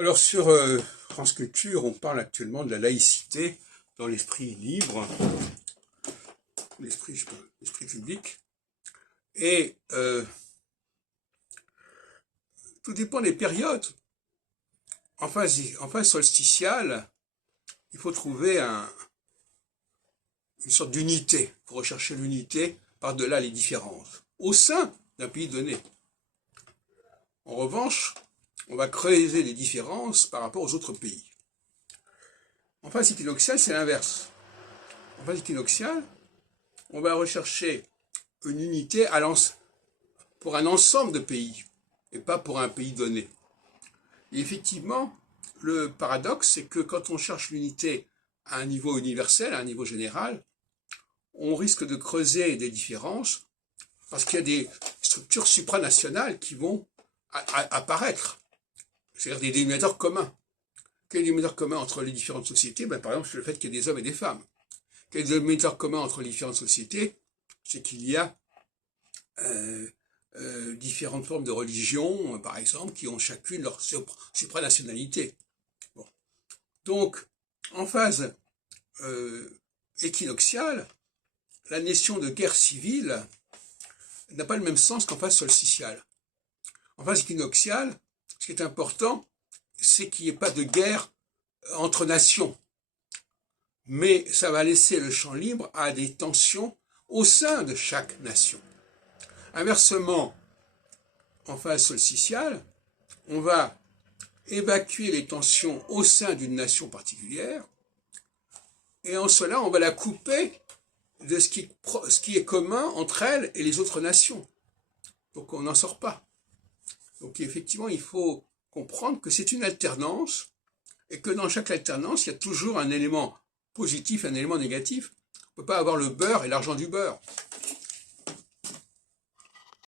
Alors sur France Culture, on parle actuellement de la laïcité dans l'esprit libre, l'esprit public, et tout dépend des périodes. En phase solsticiale, il faut trouver une sorte d'unité, pour rechercher l'unité par-delà les différences, au sein d'un pays donné. En revanche, on va creuser les différences par rapport aux autres pays. En phase équinoxiale, c'est l'inverse. En phase équinoxiale, on va rechercher une unité pour un ensemble de pays, et pas pour un pays donné. Et effectivement, le paradoxe, c'est que quand on cherche l'unité à un niveau universel, à un niveau général, on risque de creuser des différences, parce qu'il y a des structures supranationales qui vont apparaître, c'est-à-dire des dénominateurs communs. Quel est le dénominateur commun entre les différentes sociétés? Par exemple, c'est le fait qu'il y ait des hommes et des femmes. Quel est le dénominateur commun entre les différentes sociétés? C'est qu'il y a différentes formes de religion, par exemple, qui ont chacune leur supranationalité. Bon. Donc, en phase équinoxiale, la notion de guerre civile n'a pas le même sens qu'en phase solsticiale. En phase équinoxiale, ce qui est important, c'est qu'il n'y ait pas de guerre entre nations. Mais ça va laisser le champ libre à des tensions au sein de chaque nation. Inversement, en phase solsticiale, on va évacuer les tensions au sein d'une nation particulière, et en cela, on va la couper de ce qui est commun entre elle et les autres nations. Donc on n'en sort pas. Donc effectivement, il faut comprendre que c'est une alternance, et que dans chaque alternance, il y a toujours un élément positif, un élément négatif. On ne peut pas avoir le beurre et l'argent du beurre.